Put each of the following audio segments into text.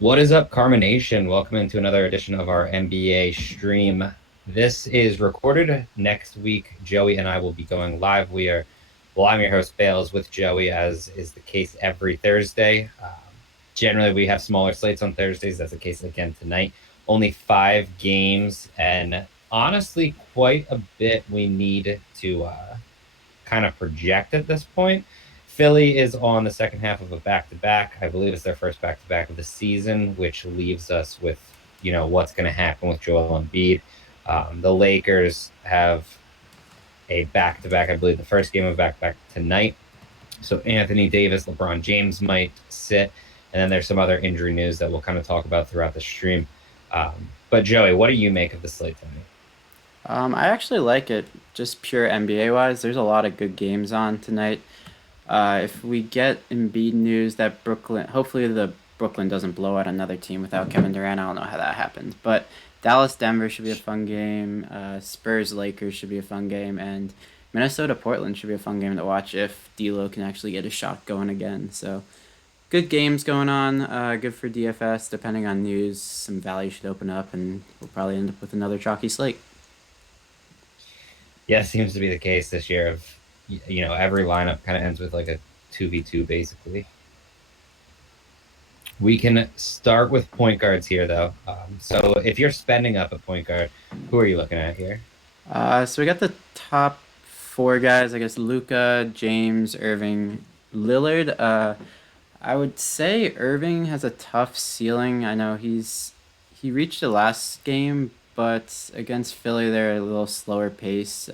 What is up, Karma Nation? Welcome into another edition of our NBA stream. This is recorded next week. Joey and I will be going live. I'm your host, Bales, with Joey, as is the case every Thursday. Generally, we have smaller slates on Thursdays. That's the case again tonight. Only 5 games, and honestly, quite a bit we need to kind of project at this point. Philly is on the second half of a back-to-back. I believe it's their first back-to-back of the season, which leaves us with, what's going to happen with Joel Embiid. The Lakers have a back-to-back. I believe the first game of back-to-back tonight. So Anthony Davis, LeBron James might sit, and then there's some other injury news that we'll kind of talk about throughout the stream. But Joey, what do you make of the slate tonight? I actually like it, just pure NBA wise. There's a lot of good games on tonight. If we get Embiid news that hopefully the Brooklyn doesn't blow out another team without Kevin Durant. I don't know how that happens, but Dallas Denver should be a fun game. Spurs Lakers should be a fun game, and Minnesota Portland should be a fun game to watch if D'Lo can actually get a shot going again. So good games going on. Good for DFS. Depending on news, some value should open up, and we'll probably end up with another chalky slate. Yeah, it seems to be the case this year. Every lineup kind of ends with like a 2v2 basically. We can start with point guards here, though. So if you're spending up a point guard, who are you looking at here? So we got the top four guys, I guess Luca, James, Irving, Lillard. I would say Irving has a tough ceiling. I know he reached the last game, but against Philly they're a little slower pace.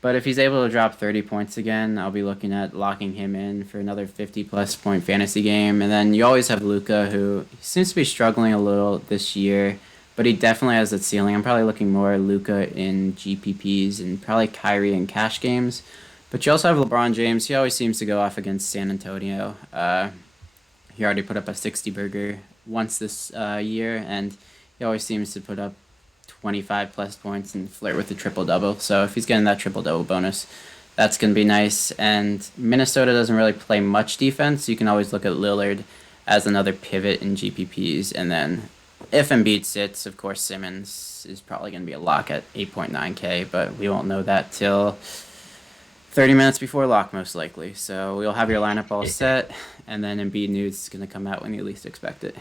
But if he's able to drop 30 points again, I'll be looking at locking him in for another 50 plus point fantasy game. And then you always have Luca, who seems to be struggling a little this year, but he definitely has that ceiling. I'm probably looking more at Luca in GPPs and probably Kyrie in cash games. But you also have LeBron James. He always seems to go off against San Antonio. He already put up a 60 burger once this year, and he always seems to put up 25 plus points and flirt with the triple double. So if he's getting that triple double bonus, that's going to be nice. And Minnesota doesn't really play much defense. So you can always look at Lillard as another pivot in GPPs. And then if Embiid sits, of course, Simmons is probably going to be a lock at 8.9K, but we won't know that till 30 minutes before lock, most likely. So we'll have your lineup all set, and then Embiid news is going to come out when you least expect it.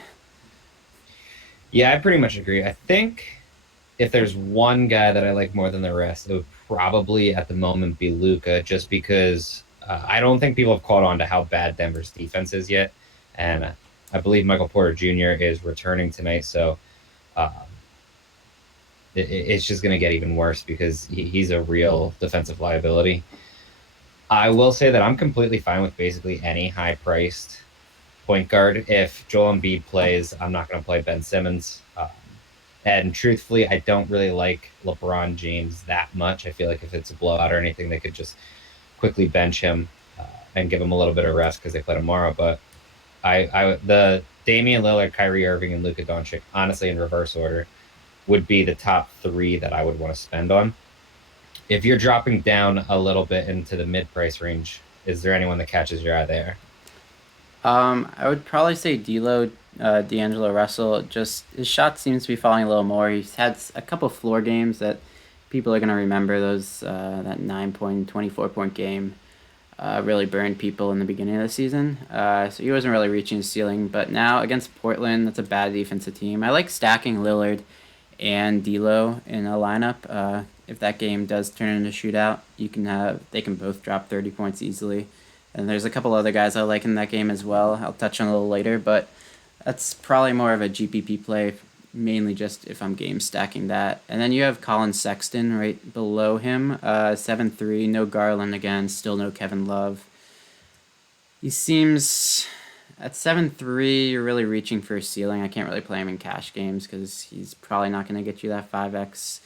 Yeah, I pretty much agree. I think if there's one guy that I like more than the rest, it would probably at the moment be Luca, just because I don't think people have caught on to how bad Denver's defense is yet. And I believe Michael Porter Jr. is returning tonight. So uh, it's just going to get even worse because he's a real defensive liability. I will say that I'm completely fine with basically any high priced point guard. If Joel Embiid plays, I'm not going to play Ben Simmons. And truthfully, I don't really like LeBron James that much. I feel like if it's a blowout or anything, they could just quickly bench him and give him a little bit of rest because they play tomorrow. But the Damian Lillard, Kyrie Irving, and Luka Doncic, honestly, in reverse order, would be the top three that I would want to spend on. If you're dropping down a little bit into the mid price range, is there anyone that catches your eye there? I would probably say D'Lo, D'Angelo Russell. Just his shot seems to be falling a little more. He's had a couple floor games that people are gonna remember. Those that 9 point, 24 point game really burned people in the beginning of the season. So he wasn't really reaching his ceiling. But now against Portland, that's a bad defensive team. I like stacking Lillard and D'Lo in a lineup. If that game does turn into a shootout, they can both drop 30 points easily. And there's a couple other guys I like in that game as well. I'll touch on a little later, but that's probably more of a GPP play, mainly just if I'm game stacking that. And then you have Colin Sexton right below him, 7-3, no Garland again, still no Kevin Love. He seems at 7-3, you're really reaching for a ceiling. I can't really play him in cash games because he's probably not going to get you that 5x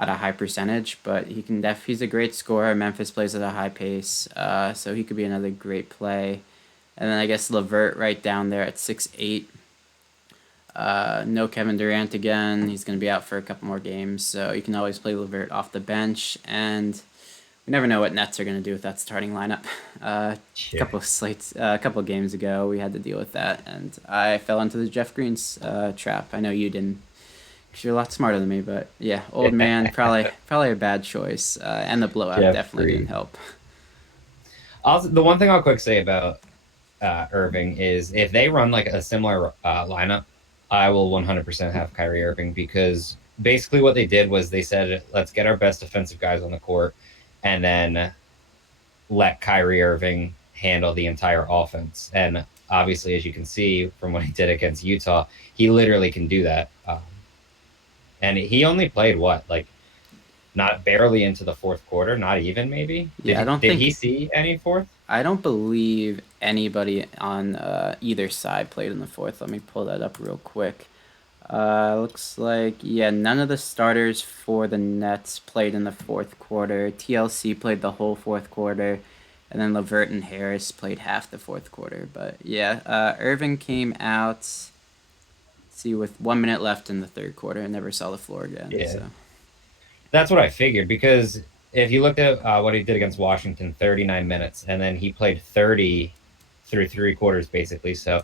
at a high percentage, but he's a great scorer. Memphis plays at a high pace, so he could be another great play. And then I guess Levert right down there at 6-8. No Kevin Durant again. He's going to be out for a couple more games, so you can always play Levert off the bench. And you never know what Nets are going to do with that starting lineup. Yeah. A couple games ago, we had to deal with that, and I fell into the Jeff Green's trap. I know you didn't, because you're a lot smarter than me. But yeah, old man, probably a bad choice, and the blowout Jeff definitely didn't Green. help. Also, the one thing I'll quick say about Irving is if they run like a similar lineup, I will 100% have Kyrie Irving because basically what they did was they said, let's get our best defensive guys on the court and then let Kyrie Irving handle the entire offense. And obviously, as you can see from what he did against Utah, he literally can do that. And he only played what, like not barely into the fourth quarter, not even maybe. Yeah, Did he see any fourth? I don't believe anybody on either side played in the fourth. Let me pull that up real quick. Looks like, yeah, none of the starters for the Nets played in the fourth quarter. TLC played the whole fourth quarter, and then Levert and Harris played half the fourth quarter. But yeah, Irving came out, let's see, with 1 minute left in the third quarter and never saw the floor again. Yeah, So that's what I figured because if you looked at what he did against Washington, 39 minutes, and then he played 30 through three quarters basically. So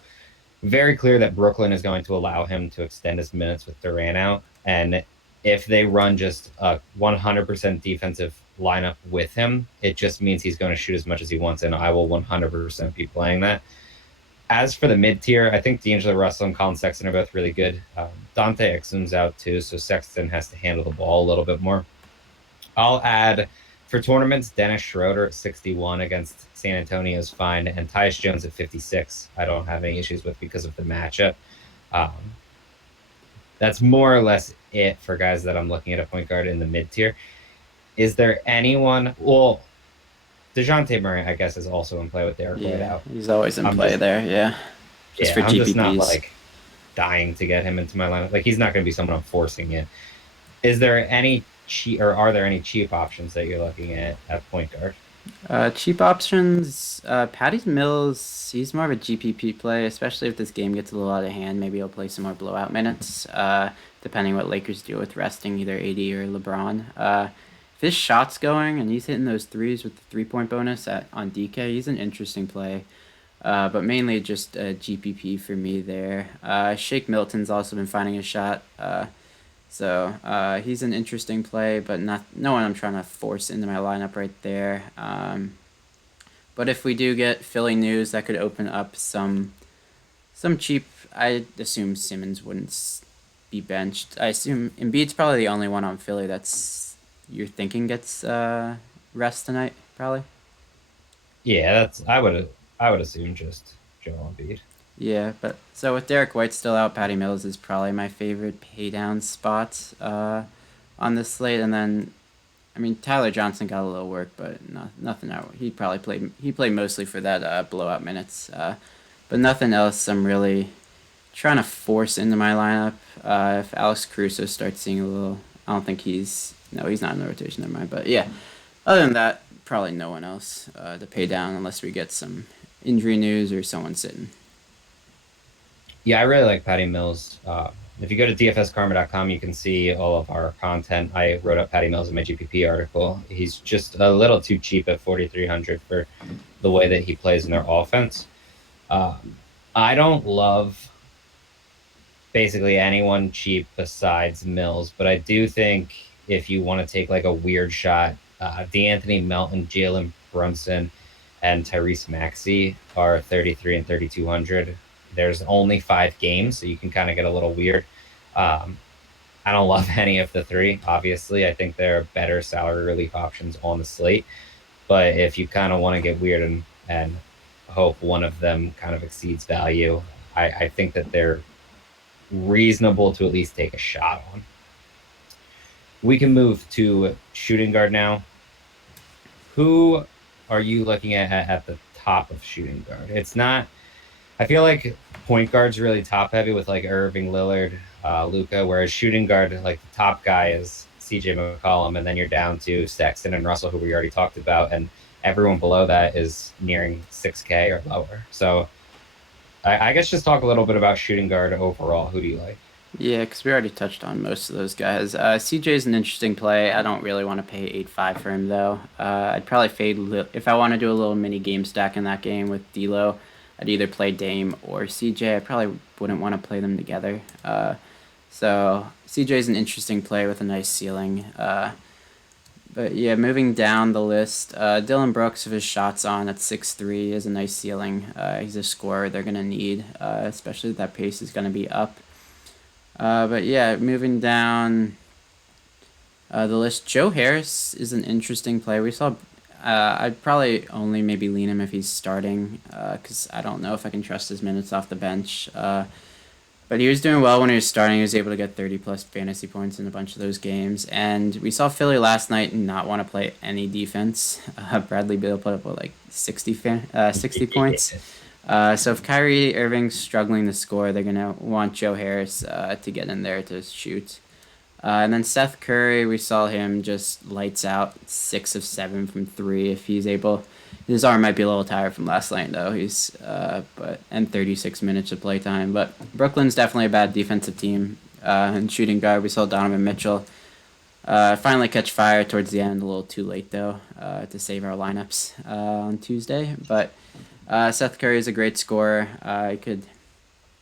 very clear that Brooklyn is going to allow him to extend his minutes with Durant out. And if they run just a 100% defensive lineup with him, it just means he's going to shoot as much as he wants. And I will 100% be playing that. As for the mid tier, I think D'Angelo Russell and Colin Sexton are both really good. Dante Exum's out too, so Sexton has to handle the ball a little bit more. I'll add for tournaments, Dennis Schroeder at 61 against San Antonio is fine, and Tyus Jones at 56. I don't have any issues with because of the matchup. Um, that's more or less it for guys that I'm looking at a point guard in the mid tier. Is there anyone? Well, Dejounte Murray, I guess, is also in play with Derek White yeah, out. he's always in I'm play just, there. Yeah, just yeah, for I'm just not GPPs. like dying to get him into my lineup. Like he's not going to be someone I'm forcing it. Is there any cheap or are there any cheap options that you're looking at point guard? Cheap options. Patty Mills, he's more of a GPP play, especially if this game gets a little out of hand. Maybe he'll play some more blowout minutes, depending what Lakers do with resting either AD or LeBron. If his shot's going and he's hitting those threes with the 3 point bonus on DK, he's an interesting play. But mainly just a GPP for me there. Shake Milton's also been finding a shot. So he's an interesting play, but not no one I'm trying to force into my lineup right there. But if we do get Philly news, that could open up some cheap. I assume Simmons wouldn't be benched. I assume Embiid's probably the only one on Philly that's you're thinking gets rest tonight, probably. Yeah, I would assume just Joel Embiid. Yeah, but so with Derek White still out, Patty Mills is probably my favorite pay down spot on this slate. And then, I mean, Tyler Johnson got a little work, but nothing out. He played mostly for that blowout minutes. But nothing else I'm really trying to force into my lineup. If Alex Caruso starts seeing a little, I don't think he's not in the rotation, never mind. But yeah, other than that, probably no one else to pay down unless we get some injury news or someone sitting. Yeah, I really like Patty Mills. If you go to DFSkarma.com, you can see all of our content. I wrote up Patty Mills in my GPP article. He's just a little too cheap at 4,300 for the way that he plays in their offense. I don't love basically anyone cheap besides Mills, but I do think if you want to take like a weird shot, DeAnthony Melton, Jalen Brunson, and Tyrese Maxey are 33 and 3,200. There's only 5 games, so you can kind of get a little weird. Um, I don't love any of the three. Obviously, I think there are better salary relief options on the slate. But if you kind of want to get weird and hope one of them kind of exceeds value, I think that they're reasonable to at least take a shot on. We can move to shooting guard now. Who are you looking at the top of shooting guard? It's not. I feel like point guard's really top heavy with like Irving, Lillard, Luca, whereas shooting guard, like the top guy is CJ McCollum, and then you're down to Sexton and Russell, who we already talked about, and everyone below that is nearing 6K or lower. So I guess just talk a little bit about shooting guard overall. Who do you like? Yeah, because we already touched on most of those guys. CJ's an interesting play. I don't really want to pay 8.5 for him though. I'd probably fade if I want to do a little mini game stack in that game with D'Lo. I'd either play Dame or CJ. I probably wouldn't want to play them together. So CJ's an interesting play with a nice ceiling. But yeah, moving down the list, Dylan Brooks, if his shot's on at 6'3", is a nice ceiling. He's a scorer they're gonna need, especially if that pace is gonna be up. But yeah, moving down the list, Joe Harris is an interesting play. We saw. I'd probably only maybe lean him if he's starting, because I don't know if I can trust his minutes off the bench. But he was doing well when he was starting. He was able to get 30 plus fantasy points in a bunch of those games. And we saw Philly last night not want to play any defense. Bradley Beal put up like 60 points. So if Kyrie Irving's struggling to score, they're going to want Joe Harris to get in there to shoot. And then Seth Curry, we saw him just lights out 6 of 7 from 3 if he's able. His arm might be a little tired from last night though. And 36 minutes of playtime. But Brooklyn's definitely a bad defensive team. And shooting guard, we saw Donovan Mitchell finally catch fire towards the end. A little too late though to save our lineups on Tuesday. But Seth Curry is a great scorer.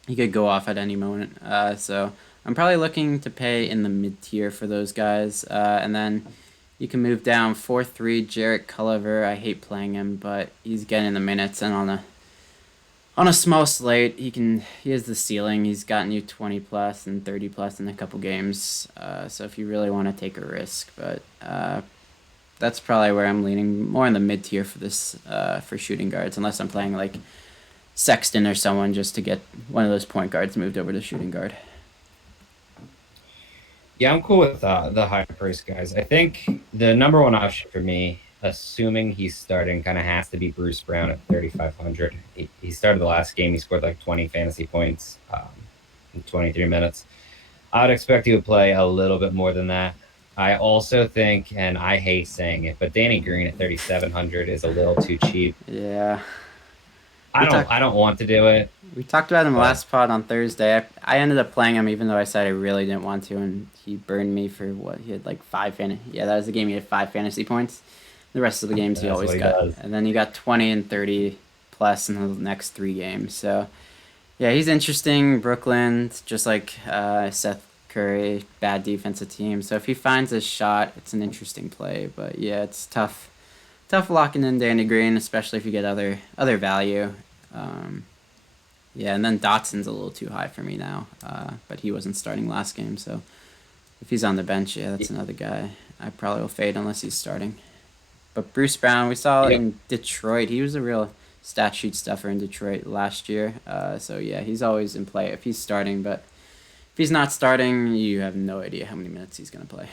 He could go off at any moment. So I'm probably looking to pay in the mid tier for those guys. And then you can move down 4-3 Jarrett Culliver. I hate playing him, but he's getting the minutes, and on a small slate, he has the ceiling. He's gotten you 20 plus and 30 plus in a couple games. So if you really want to take a risk, but that's probably where I'm leaning more in the mid tier for this for shooting guards, unless I'm playing like Sexton or someone just to get one of those point guards moved over to shooting guard. Yeah, I'm cool with the high price guys. I think the number one option for me, assuming he's starting, kind of has to be Bruce Brown at 3,500. He started the last game. He scored like 20 fantasy points in 23 minutes. I would expect he would play a little bit more than that. I also think, and I hate saying it, but Danny Green at 3,700 is a little too cheap. Yeah, I we don't talked I don't want to do it, we talked about him but last pod on Thursday. I ended up playing him even though I said I really didn't want to, and he burned me for what he had like Yeah, that was the game he had 5 fantasy points. The rest of the games he that's always what he got, does. and then he got 20 and 30 plus in the next 3 games. So yeah, he's interesting. Brooklyn, just like Seth Curry, bad defensive team. So if he finds a shot, it's an interesting play. But yeah, it's tough locking in Danny Green, especially if you get other value. Um, yeah, and then Dotson's a little too high for me now, but he wasn't starting last game, so if he's on the bench, yeah, that's another guy I probably will fade unless he's starting. But Bruce Brown, we saw Yep. in Detroit, he was a real stat sheet stuffer in Detroit last year. So yeah, he's always in play if he's starting, but if he's not starting, you have no idea how many minutes he's gonna play.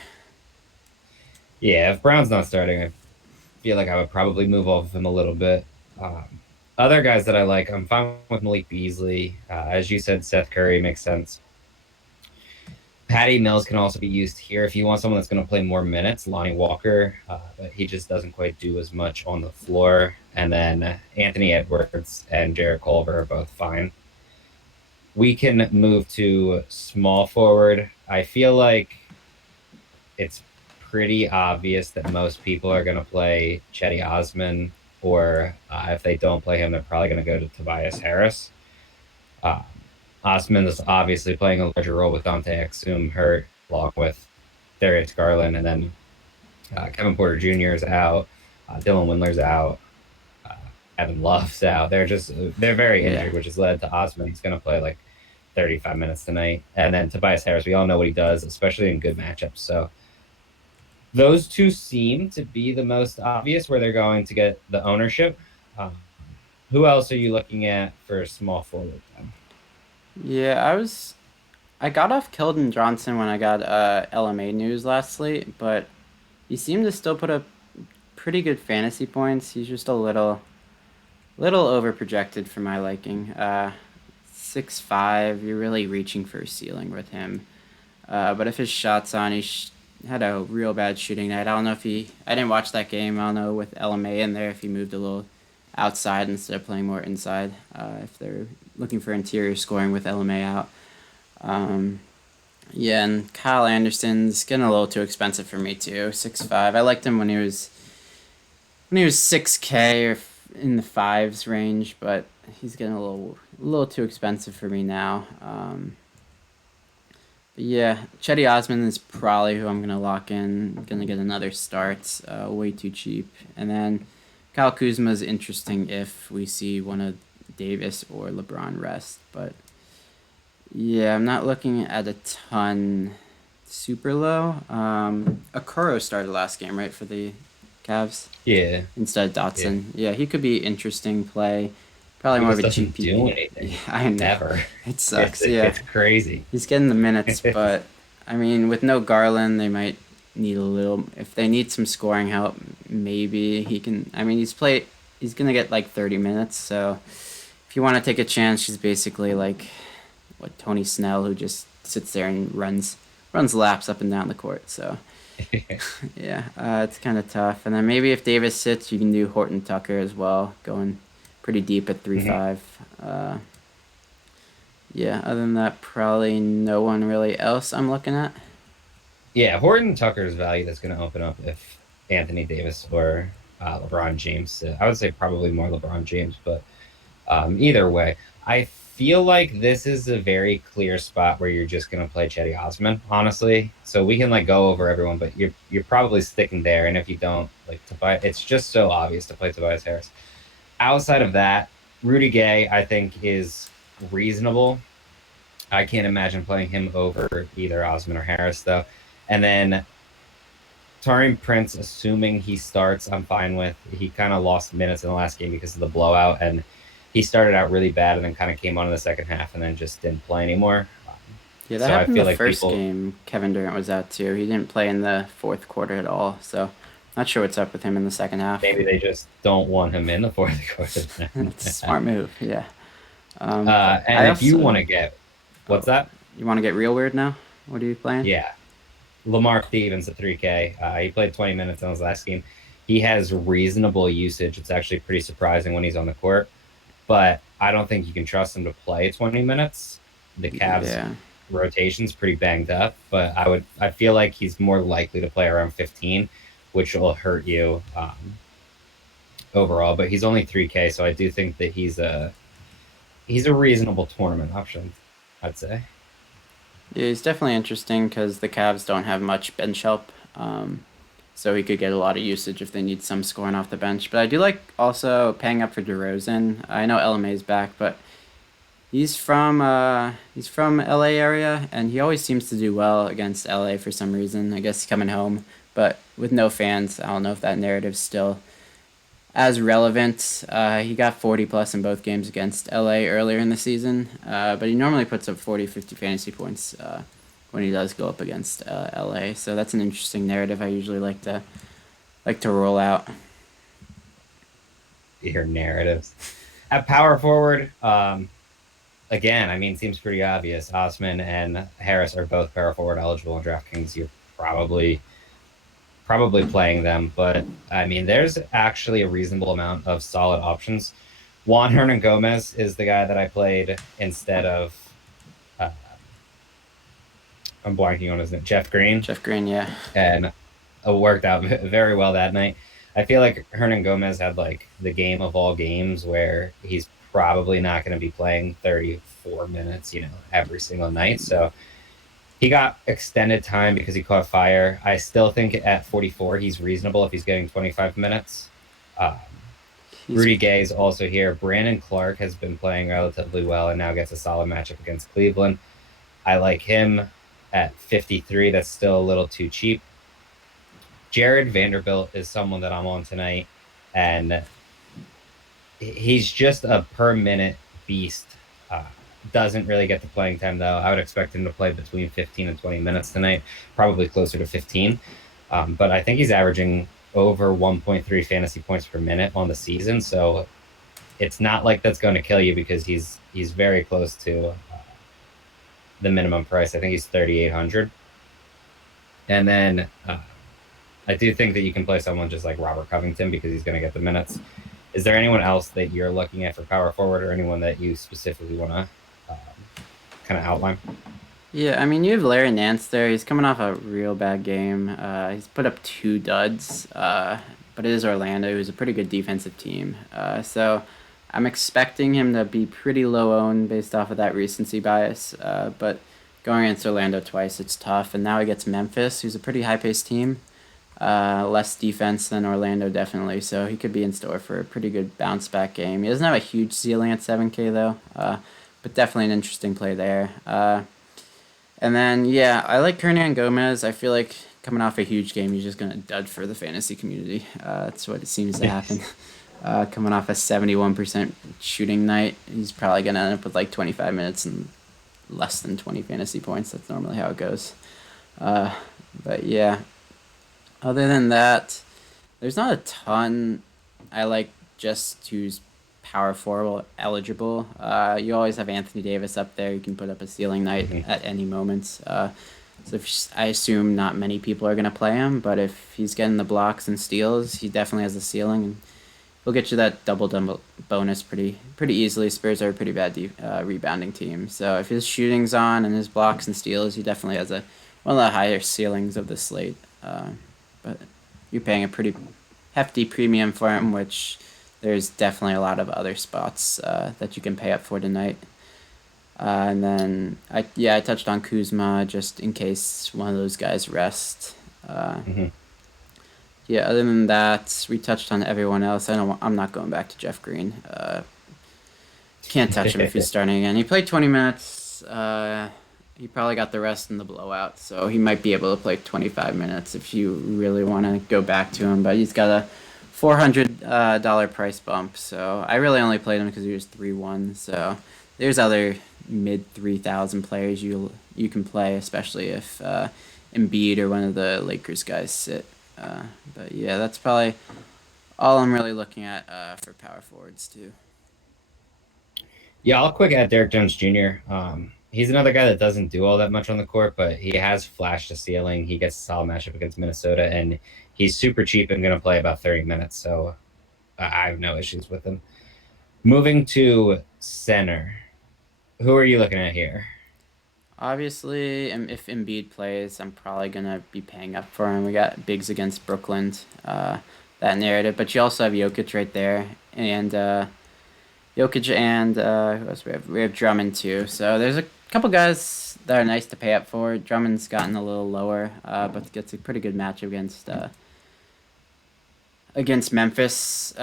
Yeah, if Brown's not starting, I feel like I would probably move off of him a little bit. Um, Other guys that I like, I'm fine with Malik Beasley. As you said, Seth Curry makes sense. Patty Mills can also be used here if you want someone that's going to play more minutes. Lonnie Walker, but he just doesn't quite do as much on the floor. And then Anthony Edwards and Jarrett Culver are both fine. We can move to small forward. I feel like it's pretty obvious that most people are going to play Chetty Osman, or if they don't play him, they're probably going to go to Tobias Harris. Uh, Osman is obviously playing a larger role with Dante Exum hurt, along with Darius Garland, and then Kevin Porter Jr. is out, Dylan Windler's out, uh, Evan Love's out. They're very Yeah. injured, which has led to Osman. He's going to play like 35 minutes tonight, and then Tobias Harris. We all know what he does, especially in good matchups. So those two seem to be the most obvious where they're going to get the ownership. Um, who else are you looking at for small forward? Then? Yeah, I got off Keldon Johnson when I got LMA news last slate, but he seemed to still put up pretty good fantasy points. He's just a little over projected for my liking. 6'5", you're really reaching for a ceiling with him. But if his shot's on, had a real bad shooting night. I don't know if I didn't watch that game. I don't know with LMA in there if he moved a little outside instead of playing more inside. If they're looking for interior scoring with LMA out. Um, Yeah, and Kyle Anderson's getting a little too expensive for me too. 6'5". I liked him when he was 6K or in the fives range, but he's getting a little too expensive for me now. But yeah, Chetty Osman is probably who I'm gonna lock in. Gonna get another start. Way too cheap. And then Kyle Kuzma is interesting if we see one of Davis or LeBron rest, but yeah, I'm not looking at a ton super low. Okoro started last game, right, for the Cavs Yeah, instead of yeah. Dotson. Yeah, he could be interesting play. Probably He more of just a doesn't do GPP. anything Yeah, I know. ever. It It's sucks. Yeah, it's crazy. he's getting the minutes, but I mean, with no Garland, they might need a little. If they need some scoring help, maybe he can. I mean, He's gonna get like 30 minutes. So if you want to take a chance, she's basically like what Tony Snell, who just sits there and runs laps up and down the court. So yeah, it's kind of tough. And then maybe if Davis sits, you can do Horton Tucker as well, going pretty deep at 3-5. Yeah, other than that, probably no one really else I'm looking at. Yeah, Horton Tucker's value that's going to open up if Anthony Davis or LeBron James. I would say probably more LeBron James, but either way, I feel like this is a very clear spot where you're just going to play Chetty Osman, honestly. So we can like go over everyone, but you're probably sticking there. And if you don't like Tobias, it's just so obvious to play Tobias Harris. Outside of that, Rudy Gay, I think, is reasonable. I can't imagine playing him over either Osman or Harris, though. And then Taurean Prince, assuming he starts, I'm fine with. He kind of lost minutes in the last game because of the blowout, and he started out really bad and then kind of came on in the second half and then just didn't play anymore. Yeah, that So I happened feel the like first people game. Kevin Durant was out too. He didn't play in the fourth quarter at all. So not sure what's up with him in the second half. maybe they just don't want him in the fourth quarter. It's a smart move. Yeah. And I if you want also. to get what's Oh, that? you want to get real weird now? What are you playing? Yeah, Lamar Stevens at 3K. He played 20 minutes in his last game. He has reasonable usage. It's actually pretty surprising when he's on the court, but I don't think you can trust him to play 20 minutes. The Cavs Yeah. rotation's pretty banged up, but I feel like he's more likely to play around 15, which will hurt you overall. But he's only 3K, so I do think that he's a reasonable tournament option, I'd say. Yeah, he's definitely interesting because the Cavs don't have much bench help. So he could get a lot of usage if they need some scoring off the bench. But I do like also paying up for DeRozan. I know LMA's back, but he's from LA area, and he always seems to do well against LA for some reason. I guess coming home, but with no fans, I don't know if that narrative's still as relevant. He got 40 plus in both games against LA earlier in the season, but he normally puts up 40, 50 fantasy points when he does go up against LA. So that's an interesting narrative I usually like to roll out. Your narratives at power forward. Again, I mean, seems pretty obvious. Osman and Harris are both power forward eligible in DraftKings. You're probably playing them, but I mean, there's actually a reasonable amount of solid options. Juan Hernan Gomez is the guy that I played instead of. Uh, I'm blanking on his name, Jeff Green, Jeff Green, yeah. and it worked out very well that night. I feel like Hernan Gomez had like the game of all games where he's probably not going to be playing 34 minutes, every single night. So he got extended time because he caught fire. I still think at 44, he's reasonable if he's getting 25 minutes. Um, He's Rudy Gay is also here. Brandon Clark has been playing relatively well and now gets a solid matchup against Cleveland. I like him at 53. That's still a little too cheap. Jared Vanderbilt is someone that I'm on tonight, and he's just a per minute beast. Uh, doesn't really get the playing time, though. I would expect him to play between 15 and 20 minutes tonight, probably closer to 15. But I think he's averaging over 1.3 fantasy points per minute on the season. So it's not like that's going to kill you because he's very close to the minimum price. I think he's 3,800. And then I do think that you can play someone just like Robert Covington because he's going to get the minutes. Is there anyone else that you're looking at for power forward or anyone that you specifically want to kind of outline? Yeah, I mean, you have Larry Nance there. He's coming off a real bad game. He's put up two duds, but it is Orlando, who's a pretty good defensive team. So I'm expecting him to be pretty low owned based off of that recency bias. But going against Orlando twice, it's tough. And now he gets Memphis, who's a pretty high paced team. Less defense than Orlando, definitely. So he could be in store for a pretty good bounce back game. He doesn't have a huge ceiling at 7K, though, but definitely an interesting play there. And then, yeah, I like Hernan Gomez. I feel like coming off a huge game, he's just going to dud for the fantasy community. That's what it seems to happen. Coming off a 71% shooting night, he's probably going to end up with like 25 minutes and less than 20 fantasy points. That's normally how it goes. Uh, but yeah, other than that, there's not a ton I like just who's power forward eligible. You always have Anthony Davis up there. You can put up a ceiling night Mhm. at any moment. So I assume not many people are going to play him, but if he's getting the blocks and steals, he definitely has the ceiling, and he'll get you that double bonus pretty easily. Spurs are a pretty bad rebounding team, so if his shooting's on and his blocks and steals, he definitely has a one of the higher ceilings of the slate. But you're paying a pretty hefty premium for him, which there's definitely a lot of other spots that you can pay up for tonight. And then I touched on Kuzma just in case one of those guys rest. Uh, Mhm. yeah, other than that, we touched on everyone else. I'm not going back to Jeff Green. Can't touch him if he's starting again. He played 20 minutes. He probably got the rest in the blowout, so he might be able to play 25 minutes if you really want to go back to him. But he's got a $400 price bump, so I really only played him because he was 3-1. So there's other mid 3,000 players you can play, especially if Embiid or one of the Lakers guys sit. But yeah, that's probably all I'm really looking at for power forwards too. Yeah, I'll quick add Derek Jones Jr. He's another guy that doesn't do all that much on the court, but he has flashed a ceiling. He gets a solid matchup against Minnesota, and he's super cheap and going to play about 30 minutes. So I have no issues with him. Moving to center, who are you looking at here? Obviously, if Embiid plays, I'm probably gonna be paying up for him. We got bigs against Brooklyn, that narrative, but you also have Jokic right there, and Jokic and who else we have? We have Drummond too. So there's a couple guys that are nice to pay up for. Drummond's gotten a little lower, but gets a pretty good match against Memphis.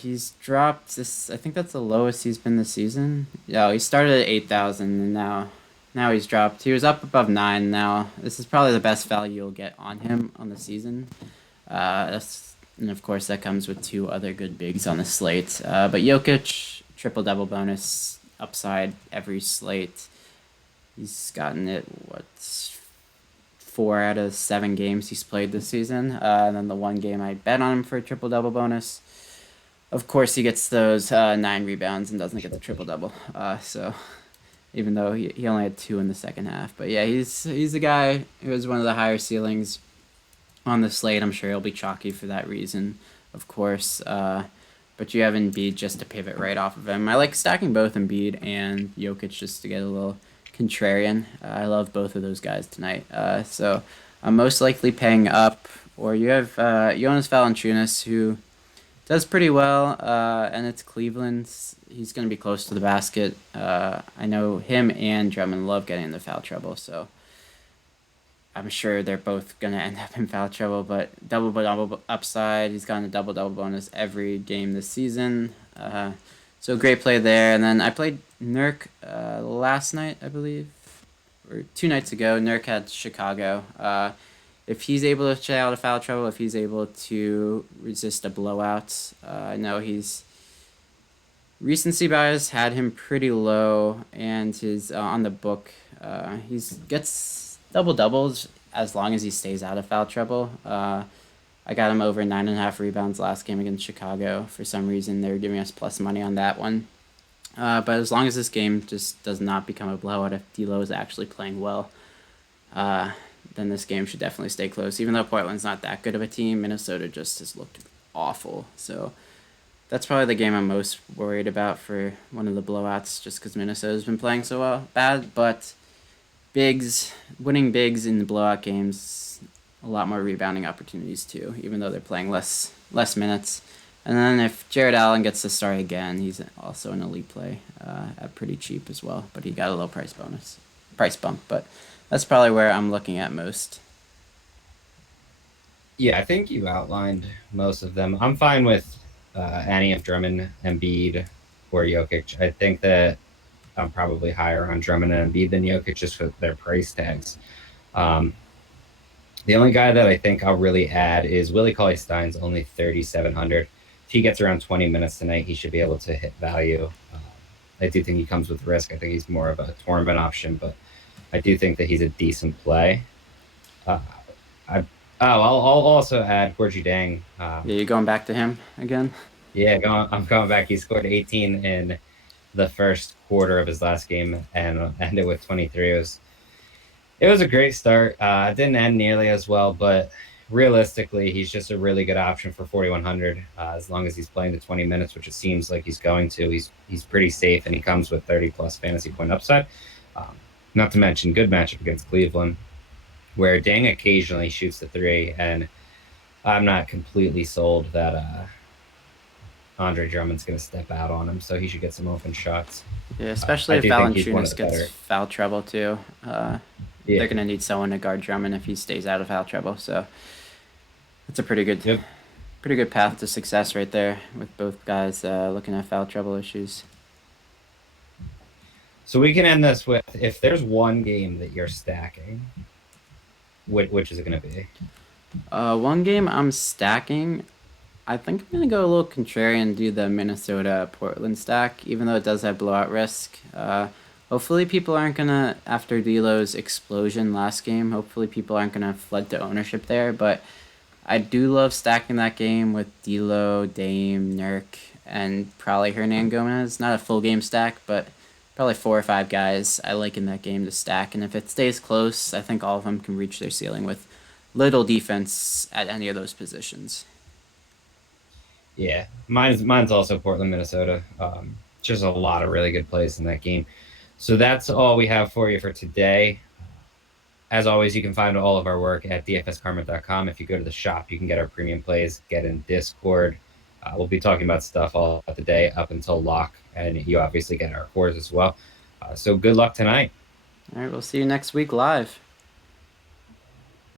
He's dropped this. I think that's the lowest he's been this season. Yeah, he started at 8,000 and now he's dropped. He was up above 9 now. This is probably the best value you'll get on him on the season. And of course that comes with two other good bigs on the slate. But Jokic triple double bonus upside every slate. He's gotten it 4 out of 7 games he's played this season. And then the one game I bet on him for a triple double bonus. Of course, he gets those 9 rebounds and doesn't get the triple double. So even though he only had 2 in the second half, but yeah, he's a guy who has one of the higher ceilings on the slate. I'm sure he'll be chalky for that reason, of course. But you have Embiid just to pivot right off of him. I like stacking both Embiid and Jokic just to get a little contrarian. I love both of those guys tonight. So I'm most likely paying up. Or you have Jonas Valanciunas, who does pretty well, and it's Cleveland. He's going to be close to the basket. I know him and Drummond love getting into foul trouble, so I'm sure they're both going to end up in foul trouble. But double upside. He's gotten a double bonus every game this season. So great play there. And then I played Nurk last night, I believe, or 2 nights ago. Nurk had Chicago. If he's able to stay out of foul trouble, if he's able to resist a blowout, I know he's recency bias had him pretty low, and his on the book, he's gets double doubles as long as he stays out of foul trouble. I got him over 9.5 rebounds last game against Chicago. For some reason, they were giving us plus money on that one. But as long as this game just does not become a blowout, if D'Lo is actually playing well, then this game should definitely stay close. Even though Portland's not that good of a team, Minnesota just has looked awful. So that's probably the game I'm most worried about for one of the blowouts, just because Minnesota's been playing so bad. But bigs, winning bigs in the blowout games, a lot more rebounding opportunities too, even though they're playing less minutes. And then if Jared Allen gets to start again, he's also an elite play at pretty cheap as well. But he got a little price bump. But that's probably where I'm looking at most. Yeah, I think you outlined most of them. I'm fine with any of Drummond, Embiid, or Jokic. I think that I'm probably higher on Drummond and Embiid than Jokic just for their price tags. Um, the only guy that I think I'll really add is Willie Cauley-Stein's only 3,700. If he gets around 20 minutes tonight, he should be able to hit value. I do think he comes with risk. I think he's more of a tournament option, but I do think that he's a decent play. Uh, I'll also add Gorgie Dang. Yeah, you going back to him again? Yeah, I'm going back. He scored 18 in the first quarter of his last game and ended with 23. It was a great start. It didn't end nearly as well, but realistically, he's just a really good option for 4,100. As long as he's playing the 20 minutes, which it seems like he's going to, he's pretty safe, and he comes with 30 plus fantasy point upside. Not to mention good matchup against Cleveland, where Dang occasionally shoots the three, and I'm not completely sold that Andre Drummond's going to step out on him, so he should get some open shots. Yeah, especially I if do think he's one of Valanciunas the better. gets foul trouble too. Yeah. They're gonna need someone to guard Drummond if he stays out of foul trouble. So it's a Yep. pretty good path to success right there with both guys looking at foul trouble issues. So we can end this with, if there's one game that you're stacking, which is it going to be? One game I'm stacking. I think I'm gonna go a little contrarian and do the Minnesota Portland stack, even though it does have blowout risk. Hopefully people aren't gonna, after D'Lo's explosion last game. Hopefully people aren't gonna flood to ownership there. But I do love stacking that game with D'Lo, Dame, Nurk, and probably Hernan Gomez. Not a full game stack, but probably 4 or 5 guys I like in that game to stack. And if it stays close, I think all of them can reach their ceiling with little defense at any of those positions. Yeah, mine's also Portland, Minnesota. Just a lot of really good plays in that game. So that's all we have for you for today. As always, you can find all of our work at DFSkarma.com. If you go to the shop, you can get our premium plays, get in Discord. We'll be talking about stuff all the day up until lock, and you obviously get our cores as well. So good luck tonight. All right, we'll see you next week live.